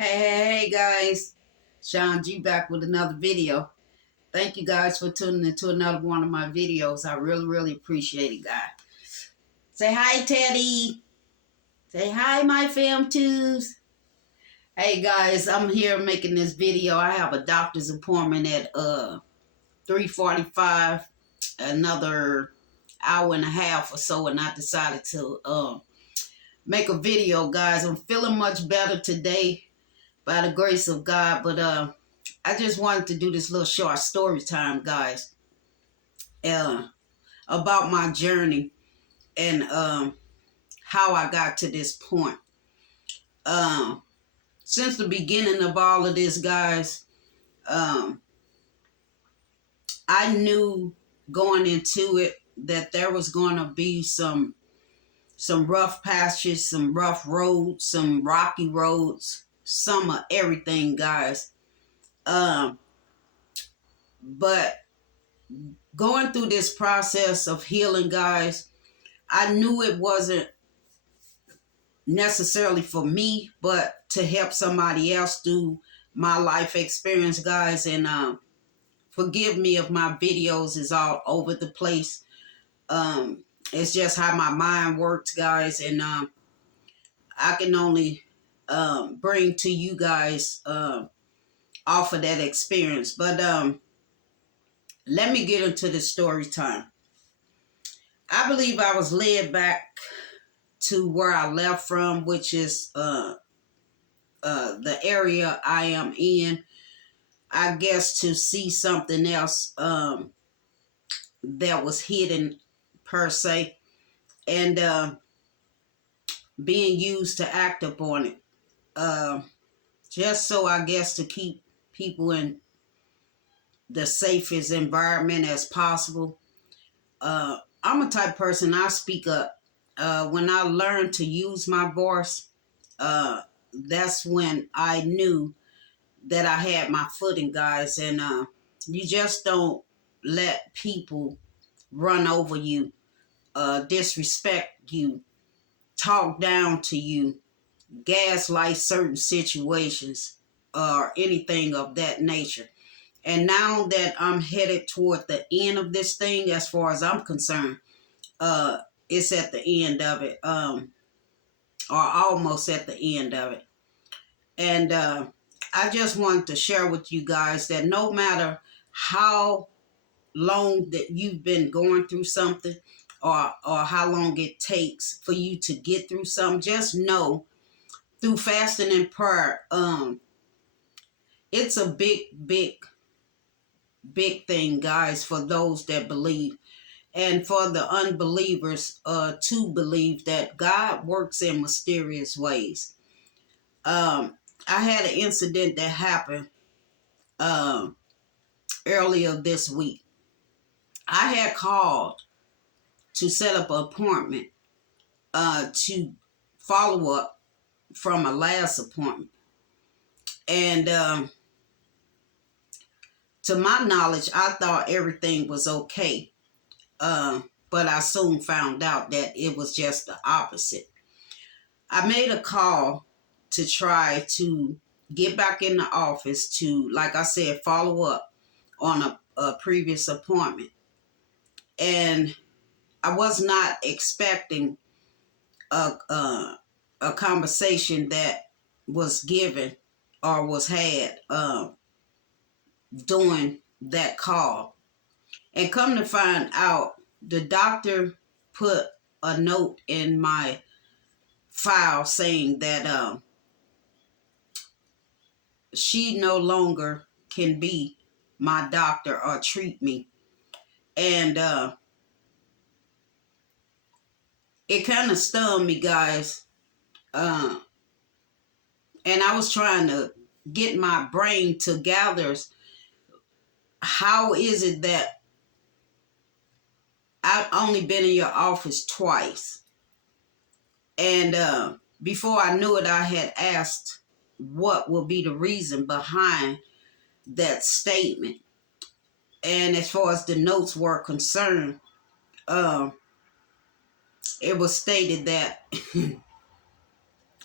Hey guys, Sean G back with another video. Thank you guys for tuning into another one of my videos. I really appreciate it, guys. Say hi, Teddy. Say hi, my fam twos. Hey guys, I'm here making this video. I have a doctor's appointment at 3:45, another hour and a half or so, and I decided to make a video, guys. I'm feeling much better today by the grace of God, but I just wanted to do this little short story time, guys, uh, about my journey and how I got to this point. Um, since the beginning of all of this, guys, um, I knew going into it that there was going to be some rough patches, some rough roads, some rocky roads, some of everything, guys. Um, but going through this process of healing, guys, I knew it wasn't necessarily for me, but to help somebody else through my life experience, guys. And forgive me if my videos is all over the place. It's just how my mind works, guys. And I can only bring to you guys off of that experience. But let me get into the story time. I believe I was led back to where I left from, which is the area I am in, I guess, to see something else that was hidden per se, and being used to act upon it. Uh, just so I guess to keep people in the safest environment as possible. I'm a type of person, I speak up. When I learned to use my voice, that's when I knew that I had my footing, guys. And you just don't let people run over you, disrespect you, talk down to you, gaslight certain situations, or anything of that nature. And now that I'm headed toward the end of this thing, as far as I'm concerned, it's at the end of it, or almost at the end of it. And I just wanted to share with you guys that no matter how long that you've been going through something, or how long it takes for you to get through something, just know through fasting and prayer, it's a big thing, guys, for those that believe, and for the unbelievers to believe that God works in mysterious ways. I had an incident that happened um, earlier this week. I had called to set up an appointment to follow up from a last appointment. And to my knowledge, I thought everything was okay. But I soon found out that it was just the opposite. I made a call to try to get back in the office to, like I said, follow up on a previous appointment. And I was not expecting a conversation that was given or was had during that call. And come to find out, the doctor put a note in my file saying that she no longer can be my doctor or treat me. And it kind of stunned me, guys. Uh, and I was trying to get my brain together. How is it that I've only been in your office twice? And before I knew it, I had asked what will be the reason behind that statement. And as far as the notes were concerned, it was stated that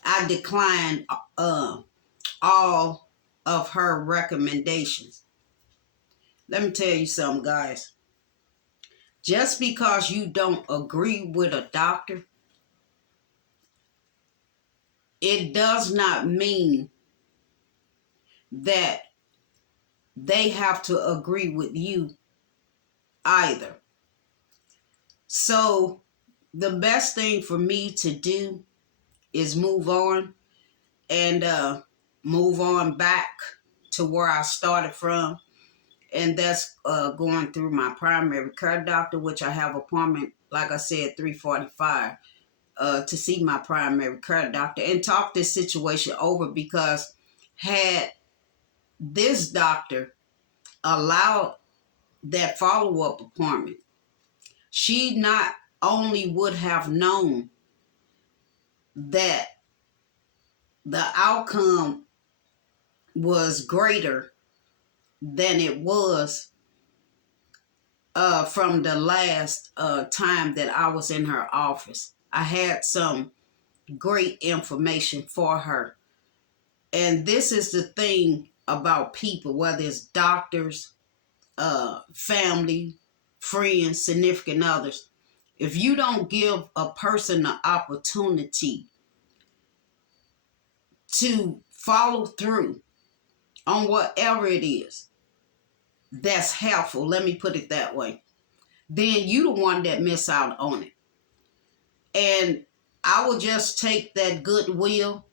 I declined all of her recommendations. Let me tell you something, guys. Just because you don't agree with a doctor, it does not mean that they have to agree with you either. So the best thing for me to do is move on and move on back to where I started from. And that's going through my primary care doctor, which I have appointment, like I said, 3:45 to see my primary care doctor and talk this situation over, because had this doctor allowed that follow-up appointment, she not only would have known that the outcome was greater than it was from the last time that I was in her office. I had some great information for her. And this is the thing about people, whether it's doctors, family, friends, significant others. If you don't give a person the opportunity to follow through on whatever it is that's helpful, let me put it that way, then you the one that miss out on it. And I will just take that goodwill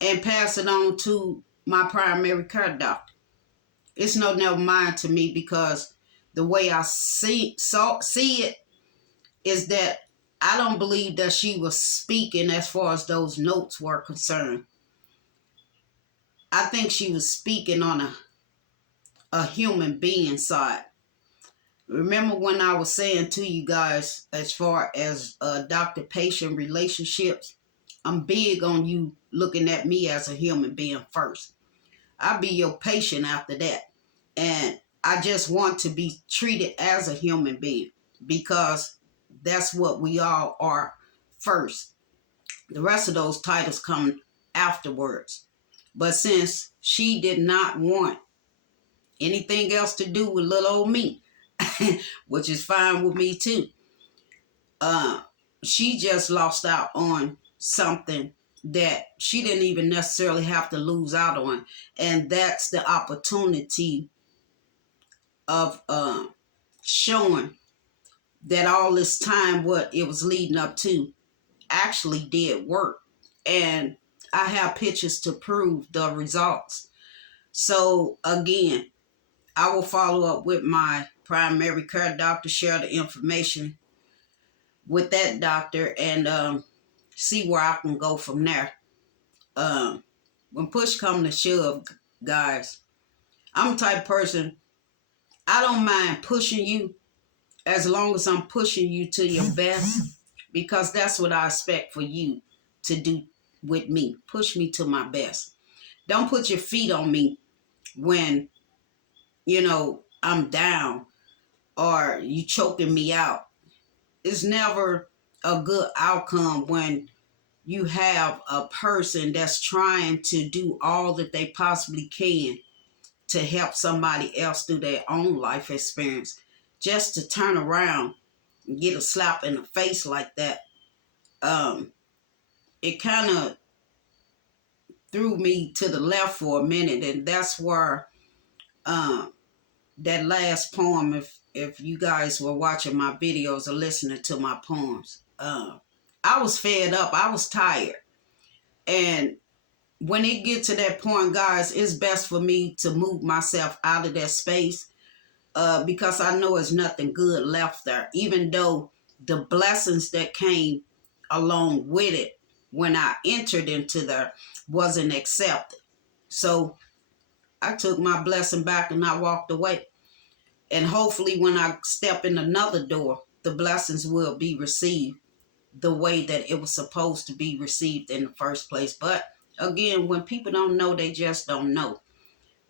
and pass it on to my primary care doctor. It's no never mind to me, because the way I see it is that I don't believe that she was speaking as far as those notes were concerned. I think she was speaking on a human being side. Remember when I was saying to you guys, as far as doctor-patient relationships, I'm big on you looking at me as a human being first. I'll be your patient after that. And I just want to be treated as a human being, because that's what we all are first. The rest of those titles come afterwards. But since she did not want anything else to do with little old me, which is fine with me too, she just lost out on something that she didn't even necessarily have to lose out on. And that's the opportunity of showing that all this time what it was leading up to actually did work. And I have pictures to prove the results. So again, I will follow up with my primary care doctor, share the information with that doctor, and see where I can go from there. When push comes to shove, guys, I'm the type of person, I don't mind pushing you as long as I'm pushing you to your best, because that's what I expect for you to do with me. Push me to my best. Don't put your feet on me when, I'm down or you choking me out. It's never a good outcome when you have a person that's trying to do all that they possibly can to help somebody else through their own life experience, just to turn around and get a slap in the face like that. It kind of threw me to the left for a minute, and that's where that last poem, if you guys were watching my videos or listening to my poems, I was fed up. I was tired. And when it gets to that point, guys, it's best for me to move myself out of that space, because I know there's nothing good left there, even though the blessings that came along with it when I entered into there wasn't accepted. So I took my blessing back and I walked away. And hopefully when I step in another door, the blessings will be received the way that it was supposed to be received in the first place. But again, when people don't know, they just don't know.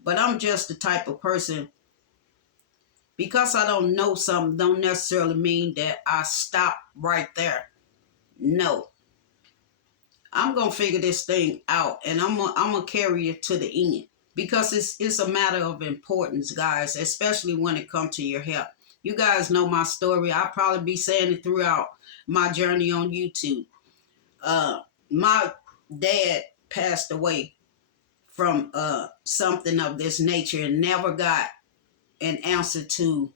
But I'm just the type of person, because I don't know something, don't necessarily mean that I stop right there. No. I'm gonna figure this thing out, and I'm gonna carry it to the end, because it's a matter of importance, guys, especially when it comes to your health. You guys know my story. I'll probably be saying it throughout my journey on YouTube. My dad passed away from something of this nature, and never got an answer to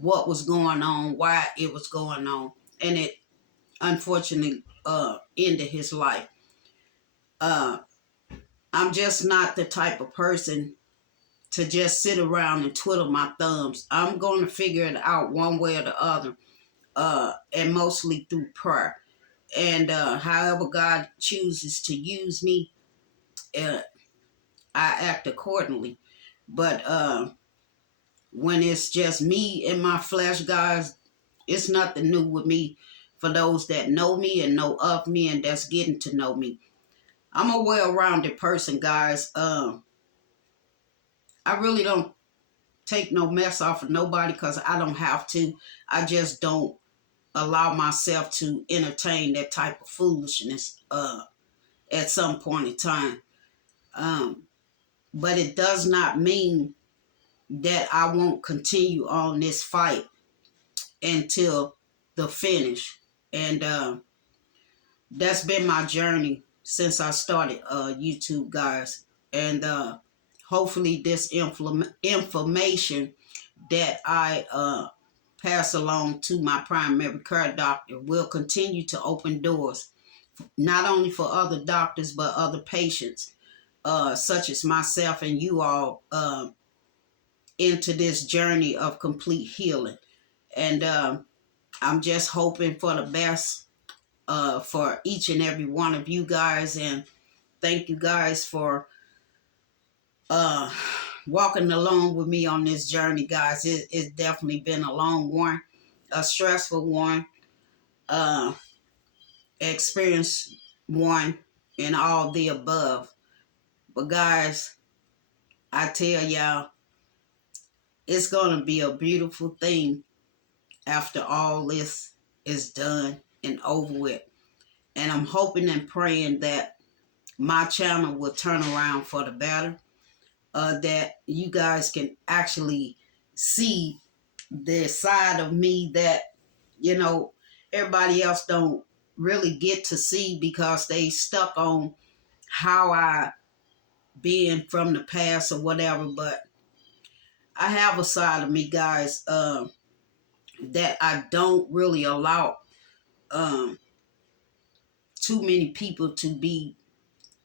what was going on, why it was going on, and it unfortunately ended his life. Uh, I'm just not the type of person to just sit around and twiddle my thumbs. I'm going to figure it out one way or the other, and mostly through prayer. And however God chooses to use me, uh, I act accordingly. But when it's just me and my flesh, guys, it's nothing new with me. For those that know me and know of me and that's getting to know me, I'm a well-rounded person, guys. I really don't take no mess off of nobody, because I don't have to. I just don't allow myself to entertain that type of foolishness at some point in time. Um, but it does not mean that I won't continue on this fight until the finish. And that's been my journey since I started YouTube, guys. And hopefully this information that I pass along to my primary care doctor will continue to open doors, not only for other doctors, but other patients, such as myself and you all, into this journey of complete healing. And I'm just hoping for the best for each and every one of you guys. And thank you guys for uh, walking along with me on this journey, guys. It's definitely been a long one, a stressful one, uh, experience one, and all the above. But guys, I tell y'all, it's gonna be a beautiful thing after all this is done and over with. And I'm hoping and praying that my channel will turn around for the better. That you guys can actually see the side of me that, you know, everybody else don't really get to see, because they stuck on how I been from the past or whatever. But I have a side of me, guys, that I don't really allow um, too many people to be,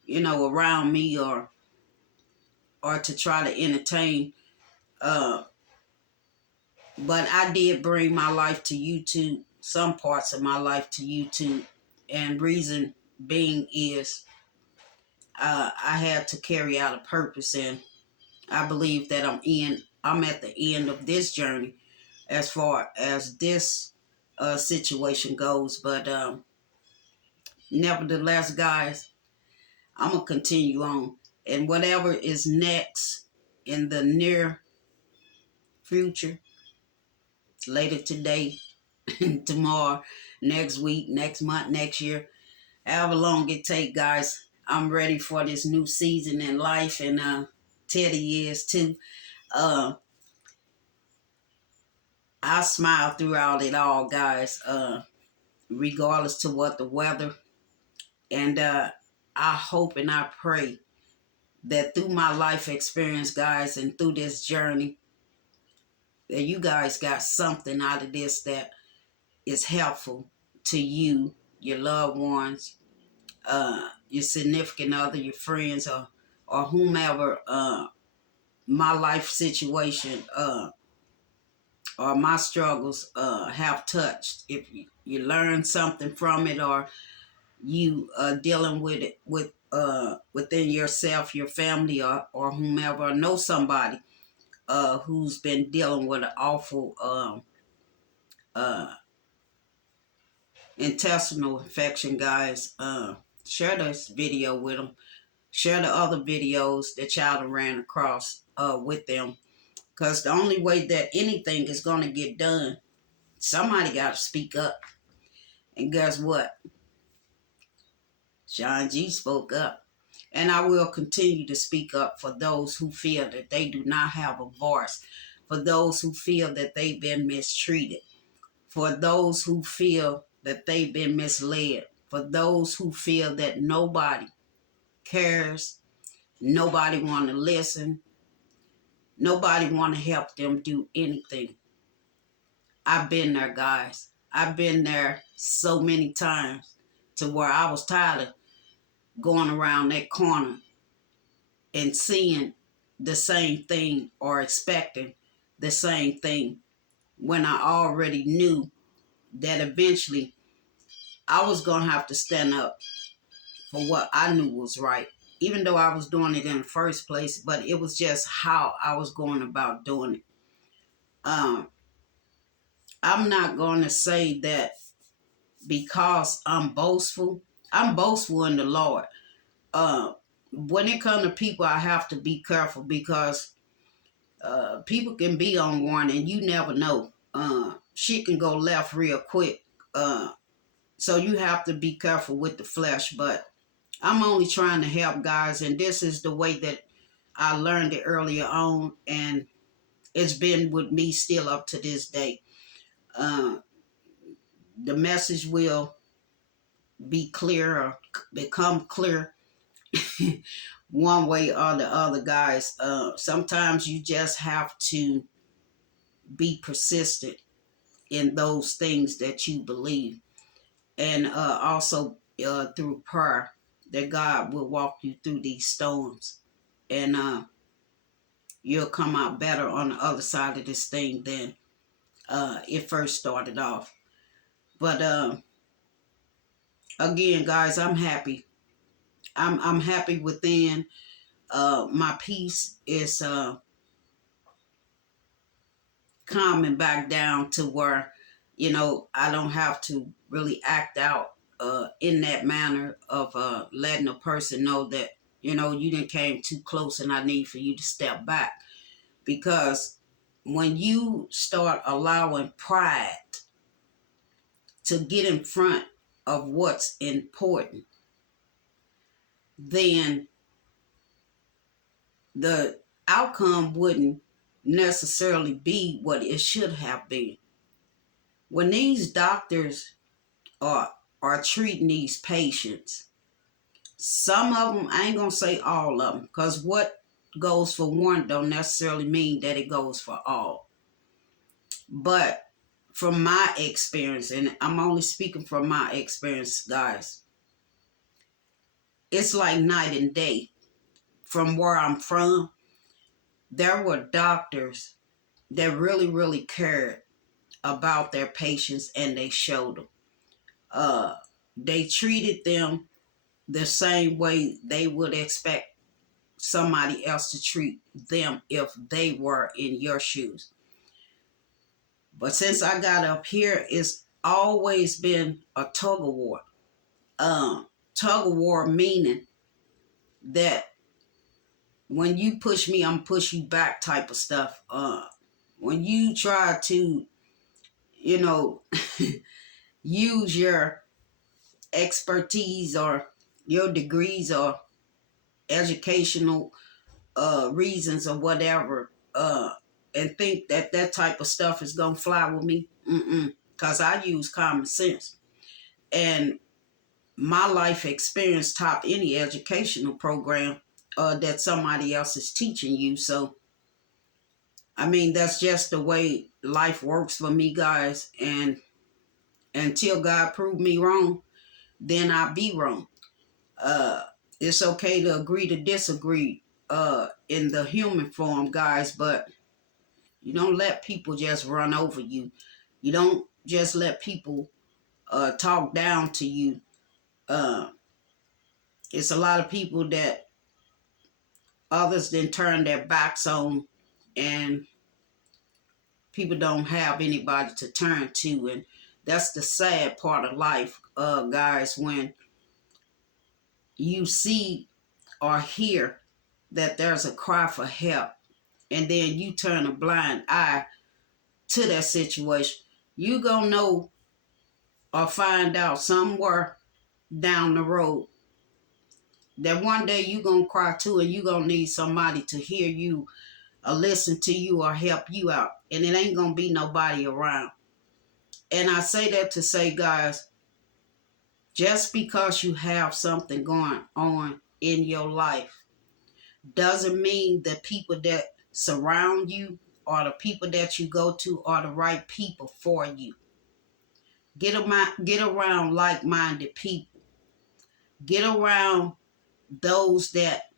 you know, around me, or to try to entertain. Uh, but I did bring my life to YouTube, some parts of my life to YouTube, and reason being is I had to carry out a purpose, and I believe that I'm at the end of this journey as far as this situation goes. But nevertheless, guys, I'm gonna continue on, and whatever is next in the near future, later today, tomorrow, next week, next month, next year, however long it take, guys, I'm ready for this new season in life, and Teddy is too. Uh, I smile throughout it all, guys, regardless to what the weather. And I hope and I pray that through my life experience, guys, and through this journey, that you guys got something out of this that is helpful to you, your loved ones, your significant other, your friends, or whomever my life situation or my struggles have touched. If you learn something from it, or you dealing with it within yourself, your family, or whomever, or know somebody who's been dealing with an awful uh, intestinal infection, guys, share this video with them. Share the other videos that y'all done ran across with them. Because the only way that anything is going to get done, somebody got to speak up. And guess what? Sean G spoke up. And I will continue to speak up for those who feel that they do not have a voice, for those who feel that they've been mistreated, for those who feel that they've been misled, for those who feel that nobody cares, nobody want to listen, nobody want to help them do anything. I've been there, guys. I've been there so many times to where I was tired of going around that corner and seeing the same thing or expecting the same thing when I already knew that eventually I was going to have to stand up for what I knew was right, even though I was doing it in the first place, but it was just how I was going about doing it. Um, I'm not going to say that because I'm boastful in the Lord. Uh, when it comes to people, I have to be careful because people can be on one and you never know. Shit can go left real quick. So you have to be careful with the flesh. But I'm only trying to help guys, and this is the way that I learned it earlier on, and it's been with me still up to this day. Uh, the message will be clear or become clear one way or the other, guys. Sometimes you just have to be persistent in those things that you believe, and also through prayer, that God will walk you through these storms, and you'll come out better on the other side of this thing than it first started off. But again, guys, I'm happy. I'm happy within. My peace is calming back down to where, I don't have to really act out in that manner of letting a person know that, you didn't came too close and I need for you to step back. Because when you start allowing pride to get in front of what's important, then the outcome wouldn't necessarily be what it should have been. When these doctors are treating these patients, some of them, I ain't gonna say all of them, because what goes for one don't necessarily mean that it goes for all. But from my experience, and I'm only speaking from my experience, guys, it's like night and day. From where I'm from, there were doctors that really, really cared about their patients, and they showed them. They treated them the same way they would expect somebody else to treat them if they were in your shoes. But since I got up here, it's always been a tug of war. Tug of war meaning that when you push me, I'm push you back type of stuff. When you try to, you know, use your expertise or your degrees or educational reasons or whatever, and think that that type of stuff is gonna fly with me. Because I use common sense, and my life experience top any educational program that somebody else is teaching you. So I mean, that's just the way life works for me, guys. And until God proved me wrong, then I'll be wrong. Uh, it's okay to agree to disagree in the human form, guys, but you don't let people just run over you. You don't just let people talk down to you. Uh, it's a lot of people that others then turn their backs on, and people don't have anybody to turn to. And that's the sad part of life, guys, when you see or hear that there's a cry for help, and then you turn a blind eye to that situation. You gonna know or find out somewhere down the road that one day you gonna cry too, and you gonna need somebody to hear you or listen to you or help you out. And it ain't gonna be nobody around. And I say that to say, guys, just because you have something going on in your life doesn't mean the people that surround you or the people that you go to are the right people for you. Get around like-minded people. Get around those that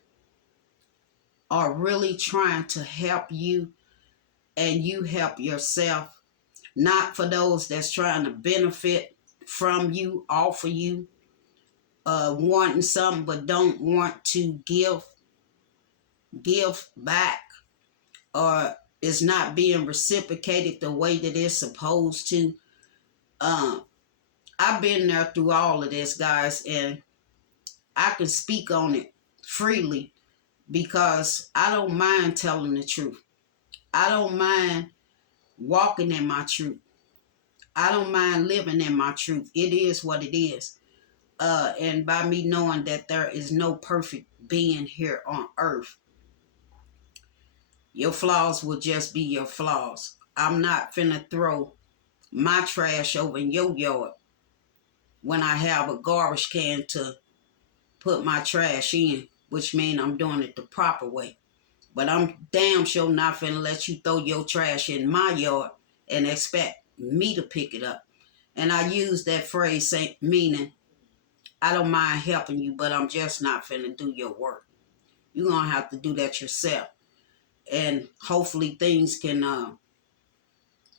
are really trying to help you and you help yourself. Not for those that's trying to benefit from you, offer you, wanting something but don't want to give back, or is not being reciprocated the way that it's supposed to. Um, I've been there through all of this, guys, and I can speak on it freely because I don't mind telling the truth. I don't mind walking in my truth. I don't mind living in my truth. It is what it is. And by me knowing that there is no perfect being here on earth, your flaws will just be your flaws. I'm not finna throw my trash over in your yard when I have a garbage can to put my trash in, which means I'm doing it the proper way. But I'm damn sure not finna let you throw your trash in my yard and expect me to pick it up. And I use that phrase meaning I don't mind helping you, but I'm just not finna do your work. You're gonna have to do that yourself. And hopefully things can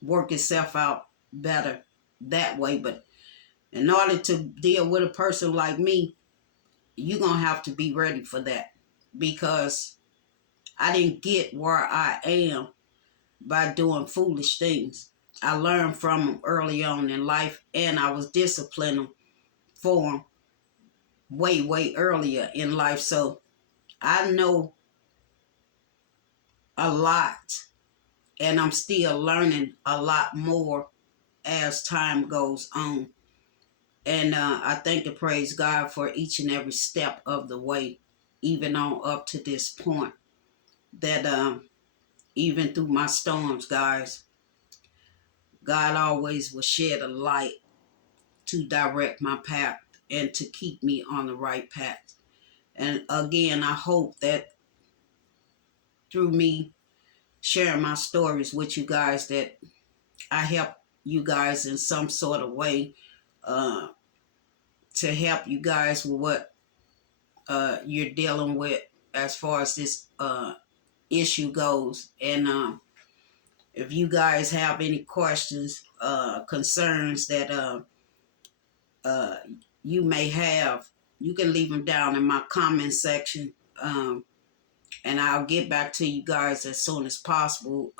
work itself out better that way. But in order to deal with a person like me, you're going to have to be ready for that, because I didn't get where I am by doing foolish things. I learned from them early on in life, and I was disciplined for them way, way earlier in life. So I know a lot, and I'm still learning a lot more as time goes on. And I thank and praise God for each and every step of the way, even on up to this point. That even through my storms, guys, God always will shed a light to direct my path and to keep me on the right path. And again, I hope that through me sharing my stories with you guys, that I help you guys in some sort of way, uh, to help you guys with what you're dealing with as far as this issue goes. And if you guys have any questions, concerns that uh, you may have, you can leave them down in my comment section. And I'll get back to you guys as soon as possible,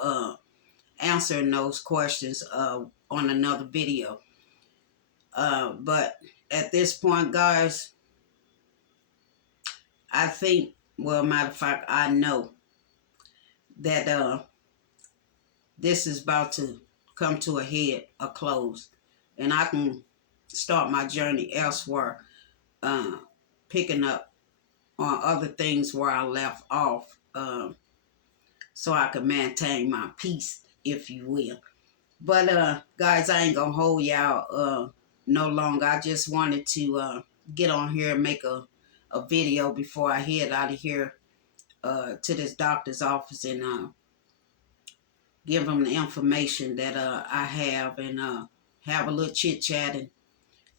answering those questions on another video. But at this point, guys, I think, well, matter of fact, I know that this is about to come to a head, a close, and I can start my journey elsewhere, uh, picking up on other things where I left off, so I can maintain my peace, if you will. But guys, I ain't gonna hold y'all no longer. I just wanted to get on here and make a video before I head out of here to this doctor's office, and give them the information that I have, and have a little chit chat, and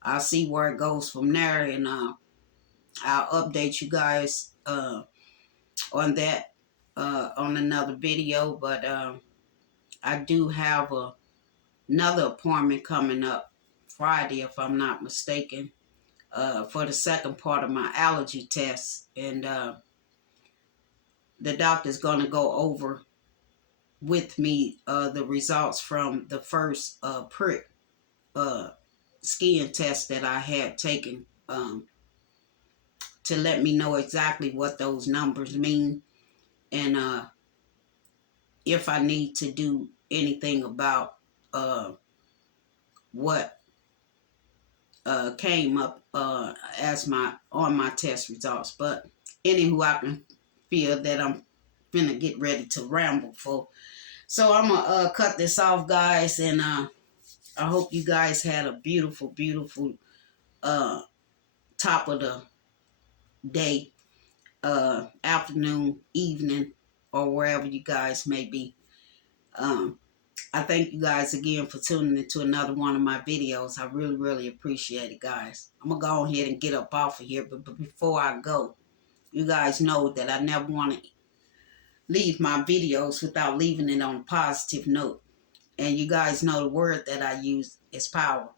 I'll see where it goes from there, and I'll update you guys on that on another video. But I do have another appointment coming up Friday, if I'm not mistaken, for the second part of my allergy test, and the doctor's going to go over with me the results from the first prick skin test that I had taken, to let me know exactly what those numbers mean, and if I need to do anything about what came up as my test results. But anywho, I can feel that I'm finna get ready to ramble for. So I'm gonna cut this off, guys, and I hope you guys had a beautiful, beautiful uh, top of the day, afternoon, evening, or wherever you guys may be. Um, I thank you guys again for tuning into another one of my videos. I really, really appreciate it, guys. I'm going to go ahead and get up off of here. But before I go, you guys know that I never want to leave my videos without leaving it on a positive note. And you guys know the word that I use is power.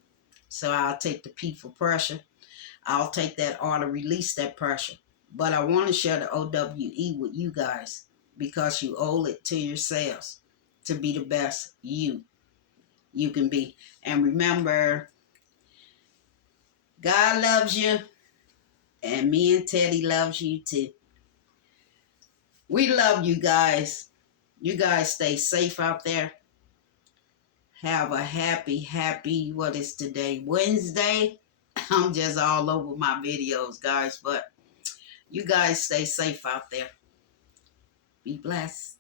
So I'll take the P for pressure. I'll take that R to release that pressure. But I want to share the OWE with you guys because you owe it to yourselves to be the best you can be. And remember, God loves you, and me and Teddy loves you too. We love you guys. You guys stay safe out there. Have a happy, what is today? Wednesday? I'm just all over my videos, guys, but you guys stay safe out there. Be blessed.